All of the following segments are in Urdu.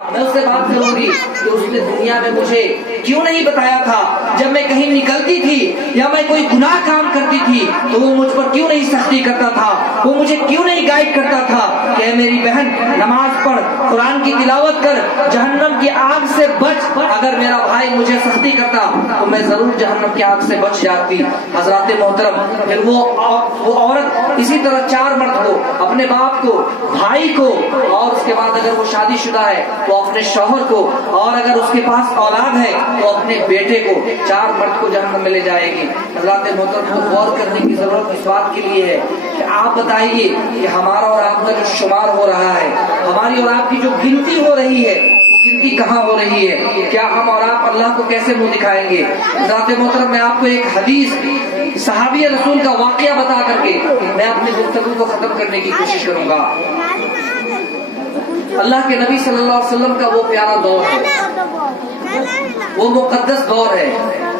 میں اس سے بات کروں گی کہ اس نے دنیا میں مجھے کیوں نہیں بتایا تھا، جب میں کہیں نکلتی تھی یا میں کوئی گناہ کام کرتی تھی تو وہ مجھ پر کیوں نہیں سختی کرتا تھا، وہ مجھے کیوں نہیں گائیڈ کرتا تھا کہ اے میری بہن نماز پڑھ، قرآن کی تلاوت کر، جہنم کی آگ سے بچ۔ اگر میرا بھائی مجھے سختی کرتا تو میں ضرور جہنم کی آگ سے بچ جاتی۔ حضرات محترم، پھر وہ عورت اسی طرح 4 مرد کو، اپنے باپ کو، بھائی کو، اور اس کے بعد اگر وہ شادی شدہ ہے تو اپنے شوہر کو، اور اگر اس کے پاس اولاد ہے تو اپنے بیٹے کو، 4 مرد کو جہنم میں لے جائے گی۔ حضرات محترم، کو غور کرنے کی ضرورت اس بات کے لیے ہے کہ آپ بتائیے کہ ہمارا اور آپ کا جو شمار ہو رہا ہے، ہماری اور آپ کی جو گنتی ہو رہی ہے، وہ گنتی کہاں ہو رہی ہے؟ کیا ہم اور آپ اللہ کو کیسے منہ دکھائیں گے؟ حضرات محترم، میں آپ کو ایک حدیث صحابی رسول کا واقعہ بتا کر کے میں اپنی گفتگو کو ختم کرنے کی کوشش کروں گا۔ اللہ کے نبی صلی اللہ علیہ وسلم کا وہ پیارا دور ہے، وہ مقدس دور ہے۔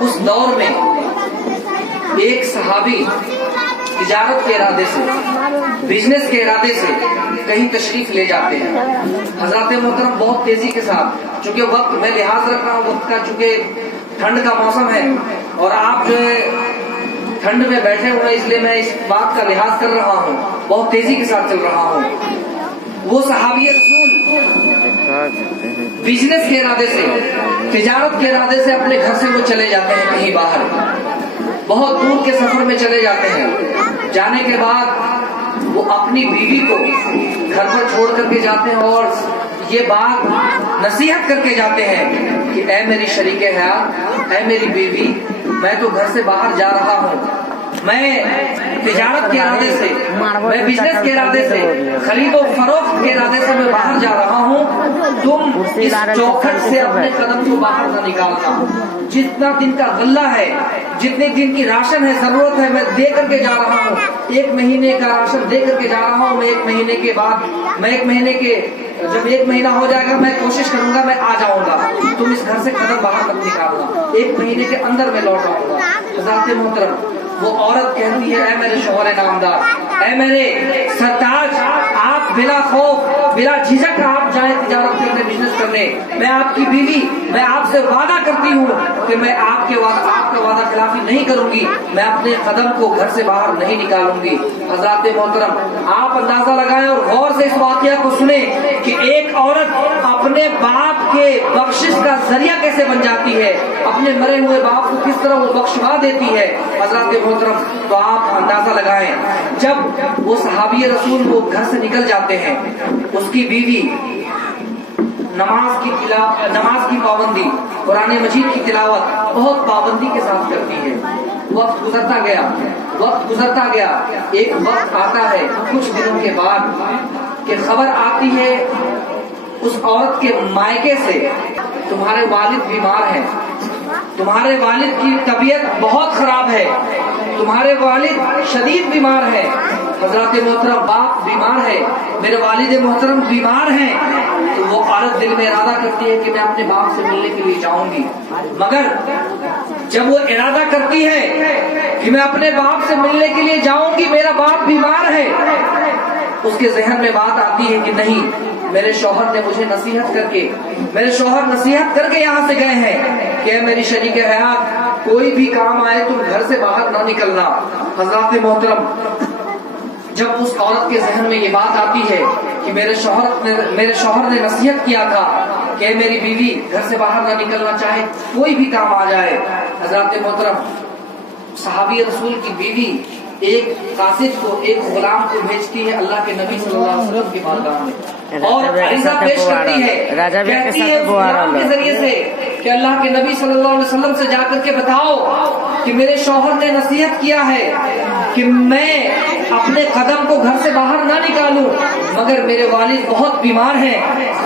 اس دور میں ایک صحابی تجارت کے ارادے سے، بزنس کے ارادے سے کہیں تشریف لے جاتے ہیں۔ حضرات محترم، بہت تیزی کے ساتھ، چونکہ وقت میں لحاظ رکھ رہا ہوں وقت کا، چونکہ ٹھنڈ کا موسم ہے اور آپ جو ہے ٹھنڈ میں بیٹھے ہوئے ہیں، اس لیے میں اس بات کا لحاظ کر رہا ہوں، بہت تیزی کے ساتھ چل رہا ہوں۔ وہ صحابی رسول بزنس کے ارادے سے، تجارت کے ارادے سے اپنے گھر سے وہ چلے جاتے ہیں کہیں باہر، بہت دور کے سفر میں چلے جاتے ہیں۔ جانے کے بعد وہ اپنی بیوی کو گھر پر چھوڑ کر کے جاتے ہیں اور یہ بات نصیحت کر کے جاتے ہیں کہ اے میری شریک حیات، اے میری بیوی، میں تو گھر سے باہر جا رہا ہوں، میں تجارت کے ارادے سے، میں بزنس کے ارادے سے، خرید و فروخت کے ارادے سے میں باہر جا رہا ہوں، تم اس چوکھٹ سے اپنے قدم کو باہر نہ نکالنا۔ جتنا دن کا غلہ ہے، جتنے دن کی راشن ہے، ضرورت ہے، میں دے کر کے جا رہا ہوں، 1 مہینے کا راشن دے کر کے جا رہا ہوں۔ میں 1 مہینے کے بعد، جب 1 مہینہ ہو جائے گا میں کوشش کروں گا میں آ جاؤں گا، تم اس گھر سے قدم باہر مت نکالنا، 1 مہینے کے اندر میں لوٹ آؤں گا۔ حضرات محترم، وہ عورت کہتی ہے اے میرے شوہر نامدار، اے میرے سرتاج، آپ بلا خوف بلا جھجک آپ جائیں تجارت کرنے، بزنس کرنے، میں آپ کی بیوی، میں آپ سے وعدہ کرتی ہوں کہ میں آپ کا وعدہ خلافی نہیں کروں گی، میں اپنے قدم کو گھر سے باہر نہیں نکالوں گی۔ حضرات محترم، آپ اندازہ لگائیں اور غور سے اس واقعہ کو سنیں کہ ایک عورت اپنے باپ کے بخشش کا ذریعہ کیسے بن جاتی ہے، اپنے مرے ہوئے باپ کو کس طرح وہ بخشوا دیتی ہے۔ حضرات محترم، تو آپ اندازہ لگائیں، جب وہ صحابی رسول وہ گھر سے نکل جاتے ہیں، اس کی بیوی نماز کی پابندی، قرآن مجید کی تلاوت بہت پابندی کے ساتھ کرتی ہے۔ وقت گزرتا گیا، ایک وقت آتا ہے کچھ دنوں کے بعد کہ خبر آتی ہے اس عورت کے مائکے سے، تمہارے والد بیمار ہیں، تمہارے والد کی طبیعت بہت خراب ہے، تمہارے والد شدید بیمار ہے۔ حضرات محترم، باپ بیمار ہے، میرے والد محترم بیمار ہیں، تو وہ عورت دل میں ارادہ کرتی ہے کہ میں اپنے باپ سے ملنے کے لیے جاؤں گی۔ مگر جب وہ ارادہ کرتی ہے کہ میں اپنے باپ سے ملنے کے لیے جاؤں گی، میرا باپ بیمار ہے، اس کے ذہن میں بات آتی ہے کہ نہیں، میرے شوہر نے مجھے نصیحت کر کے یہاں سے گئے ہیں کہ میری شریک حیات، کوئی بھی کام آئے تم گھر سے باہر نہ نکلنا۔ حضرات محترم، جب اس عورت کے ذہن میں یہ بات آتی ہے کہ میرے شوہر نے نصیحت کیا تھا کہ میری بیوی گھر سے باہر نہ نکلنا، چاہے کوئی بھی کام آ جائے۔ حضرات محترم، صحابی رسول کی بیوی ایک قاصد کو، ایک غلام کو بھیجتی ہے اللہ کے نبی صلی اللہ علیہ وسلم کی بارگاہ میں، اور عریضہ پیش کرتی ہے، کہتی ہے اس غلام کے ذریعے سے کہ اللہ کے نبی صلی اللہ علیہ وسلم سے جا کر کے بتاؤ کہ میرے شوہر نے نصیحت کیا ہے کہ میں اپنے قدم کو گھر سے باہر نہ نکالوں، مگر میرے والد بہت بیمار ہیں،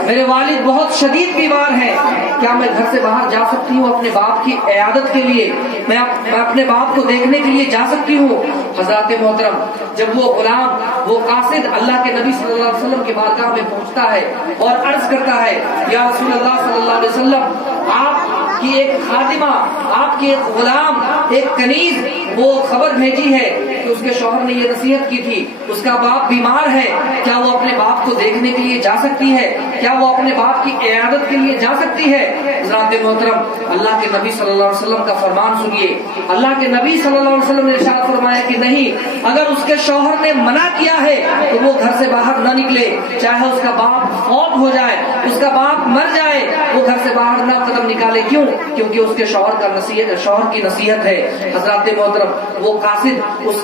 میرے والد بہت شدید بیمار ہیں، کیا میں گھر سے باہر جا سکتی ہوں اپنے باپ کی عیادت کے لیے، میں اپنے باپ کو دیکھنے کے لیے جا سکتی ہوں؟ حضرات محترم، جب وہ غلام، وہ قاصد اللہ کے نبی صلی اللہ علیہ وسلم کی بارگاہ میں پہنچتا ہے اور عرض کرتا ہے یا رسول اللہ صلی اللہ علیہ وسلم، آپ کی ایک خادمہ، آپ کی ایک غلام، ایک کنیز وہ خبر بھیجی ہے کہ اس کے شوہر نے یہ نصیحت کی تھی، اس کا باپ بیمار ہے، کیا وہ اپنے باپ کو دیکھنے کے لیے جا سکتی ہے؟ کیا وہ اپنے باپ کی عیادت کے لیے جا سکتی ہے؟ حضرات محترم، اللہ کے نبی صلی اللہ علیہ وسلم کا فرمان سنیے۔ اللہ کے نبی صلی اللہ علیہ وسلم نے ارشاد فرمایا کہ نہیں، اگر اس کے شوہر نے منع کیا ہے تو وہ گھر سے باہر نہ نکلے، چاہے اس کا باپ فوت ہو جائے، اس کا باپ مر جائے، وہ گھر سے باہر نہ قدم نکالے۔ کیوں؟ کیونکہ اس کے شوہر کی نصیحت ہے۔ حضرات محترم، وہ قاصد اس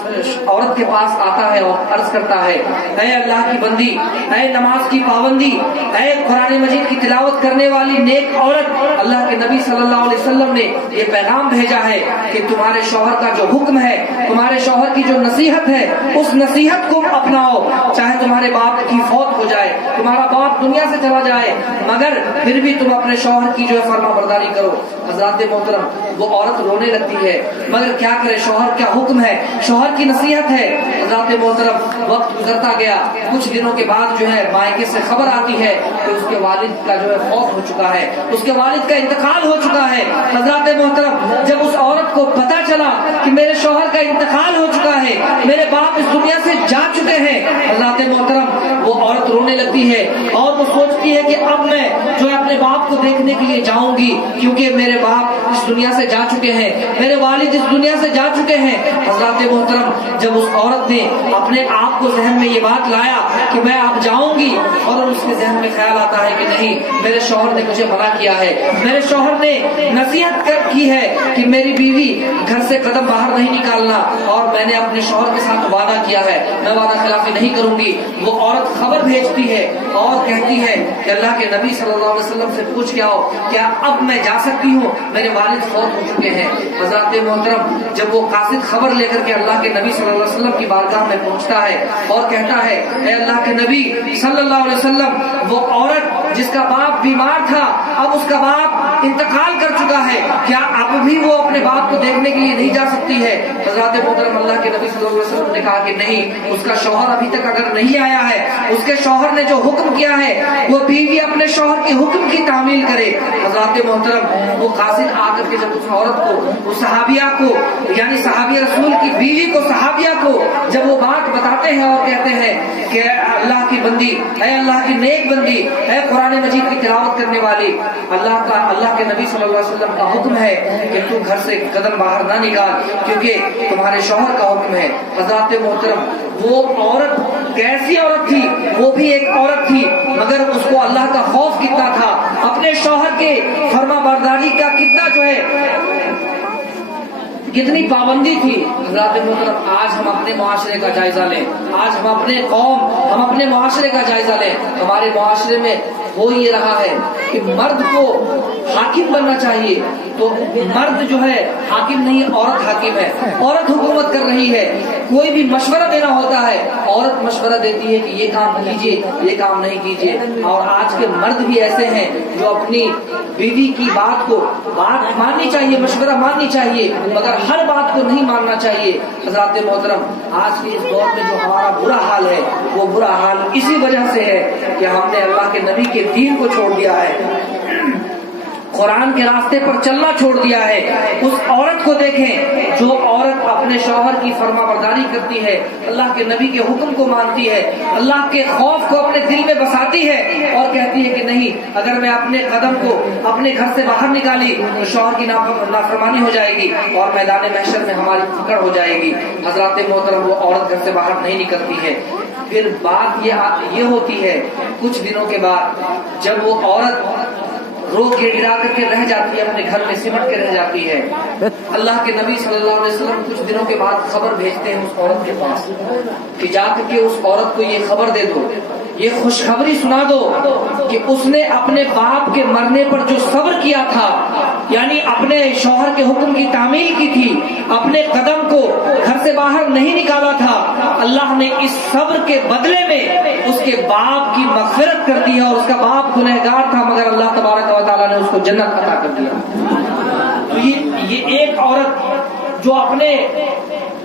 عورت کے پاس آتا ہے اور عرض کرتا ہے، اے اللہ کی بندی، اے نماز کی پابندی، اے قرآن مجید کی تلاوت کرنے والی نیک عورت، اللہ کے نبی صلی اللہ علیہ وسلم نے یہ پیغام بھیجا ہے کہ تمہارے شوہر کا جو حکم ہے، تمہارے شوہر کی جو نصیحت ہے، اس نصیحت کو اپناؤ، چاہے تمہارے باپ کی فوت ہو جائے، تمہارا باپ دنیا سے چلا جائے، مگر پھر بھی تم اپنے شوہر کی جو ہے فرما برداری کرو۔ حضرات محترم، وہ عورت رونے لگتی ہے، مگر کیا کرے، شوہر کیا حکم ہے، شوہر کی نصیحت ہے۔ حضرات محترم، وقت گزرتا گیا، کچھ دنوں کے بعد جو ہے مائکے سے خبر آتی ہے کہ اس کے والد کا جو ہے فوت ہو چکا ہے، اس کے والد کا انتقال ہو چکا ہے۔ حضرات محترم، جب اس عورت کو پتا چلا کہ میرے شوہر کا انتقال ہو چکا ہے، میرے باپ اس دنیا سے جا چکے ہیں، حضرات محترم، وہ عورت رونے لگتی ہے اور وہ سوچتی ہے کہ اب میں جو ہے اپنے باپ کو دیکھنے کے لیے جاؤں گی، کیونکہ میرے باپ اس دنیا سے جا چکے ہیں، میرے والد اس دنیا سے جا چکے ہیں۔ حضرات محترم، جب اس عورت نے اپنے آپ کو ذہن میں یہ بات لایا کہ میں اب جاؤں گی، اور اس کے ذہن میں خیال آتا ہے کہ نہیں، میرے شوہر نے مجھے منع کیا ہے، میرے شوہر نے نصیحت کی ہے کہ میری بیوی گھر سے قدم باہر نہیں نکالنا، اور میں نے اپنے شوہر کے ساتھ وعدہ کیا ہے، میں وعدہ خلافی نہیں کروں گی۔ وہ عورت خبر بھیجتی ہے اور کہتی ہے کہ اللہ کے نبی صلی اللہ علیہ وسلم سے پوچھ کے آؤ، کیا اب میں جا سکتی ہوں؟ میرے والد فوت ہو چکے ہیں۔ حضرات محترم، جب وہ قاصد خبر لے کر کے اللہ کے نبی صلی اللہ علیہ وسلم کی بارگاہ میں پہنچتا ہے اور کہتا ہے، اے اللہ کے نبی صلی اللہ علیہ وسلم، وہ عورت جس کا باپ بیمار تھا، اب اس کا باپ انتقال کر چکا ہے، کیا اب بھی وہ اپنے باپ کو دیکھنے کے لیے نہیں جا سکتی ہے؟ حضرات محترم، اللہ کے نبی صلی اللہ علیہ وسلم نے کہا کہ نہیں، اس کا شوہر ابھی تک اگر نہیں آیا ہے، اس کے شوہر نے جو حکم کیا ہے، وہ بیوی اپنے شوہر کے حکم کی تعمیل کرے۔ حضرات محترم، وہ قاصد آ کر کے جب اس عورت کو، اس صحابیہ کو، یعنی صحابی رسول کی بیوی کو، صحابیہ کو جب وہ بات بتاتے ہیں اور کہتے ہیں کہ اللہ کی بندی، اے اللہ کی نیک بندی، اے قرآن مجید کی تلاوت کرنے والی، اللہ کے نبی صلی اللہ علیہ وسلم کا حکم ہے کہ تو گھر سے قدم باہر نہ نکال، کیونکہ تمہارے شوہر کا حکم ہے۔ حضرات محترم، وہ عورت کیسی عورت تھی؟ وہ بھی ایک عورت تھی، مگر اس کو اللہ کا خوف کتنا تھا، اپنے شوہر کے فرما برداری کا کتنا جو ہے کتنی پابندی تھی۔ حضرات محترم، آج ہم اپنے معاشرے کا جائزہ لیں، آج ہم اپنے قوم، ہم اپنے معاشرے کا جائزہ لیں۔ ہمارے معاشرے میں ہو یہ رہا ہے کہ مرد کو حاکم بننا چاہیے، تو مرد جو ہے حاکم نہیں، عورت حاکم ہے، عورت حکومت کر رہی ہے۔ کوئی بھی مشورہ دینا ہوتا ہے، عورت مشورہ دیتی ہے کہ یہ کام کیجیے، یہ کام نہیں کیجیے۔ اور آج کے مرد بھی ایسے ہیں جو اپنی بیوی کی بات ماننی چاہیے، مشورہ ماننی چاہیے، مگر ہر بات کو نہیں ماننا چاہیے۔ حضرات محترم، آج کے اس دور میں جو ہمارا برا حال ہے، وہ برا حال اسی وجہ سے ہے کہ ہم نے اللہ کے نبی کے دین کو چھوڑ دیا ہے، قرآن کے راستے پر چلنا چھوڑ دیا ہے۔ اس عورت کو دیکھیں جو عورت اپنے شوہر کی فرما برداری کرتی ہے، اللہ کے نبی کے حکم کو مانتی ہے، اللہ کے خوف کو اپنے دل میں بساتی ہے اور کہتی ہے کہ نہیں، اگر میں اپنے قدم کو اپنے گھر سے باہر نکالی تو شوہر کی نافرمانی ہو جائے گی اور میدان محشر میں ہماری پکڑ ہو جائے گی۔ حضرات محترم، وہ عورت گھر سے باہر نہیں نکلتی ہے۔ پھر بات یہ ہوتی ہے کچھ دنوں کے بعد، جب وہ عورت رو کے گرا کر کے رہ جاتی ہے، اپنے گھر میں سمٹ کے رہ جاتی ہے، اللہ کے نبی صلی اللہ علیہ وسلم کچھ دنوں کے بعد خبر بھیجتے ہیں اس عورت کے پاس کہ جا کر کے اس عورت کو یہ خبر دے دو، یہ خوشخبری سنا دو کہ اس نے اپنے باپ کے مرنے پر جو صبر کیا تھا، یعنی اپنے شوہر کے حکم کی تعمیل کی تھی، اپنے قدم کو گھر سے باہر نہیں نکالا تھا، اللہ نے اس صبر کے بدلے میں اس کے باپ کی مغفرت کر دی ہے، اور اس کا باپ گنہگار تھا مگر اللہ تبارک و تعالیٰ نے اس کو جنت عطا کر دیا۔ تو یہ ایک عورت جو اپنے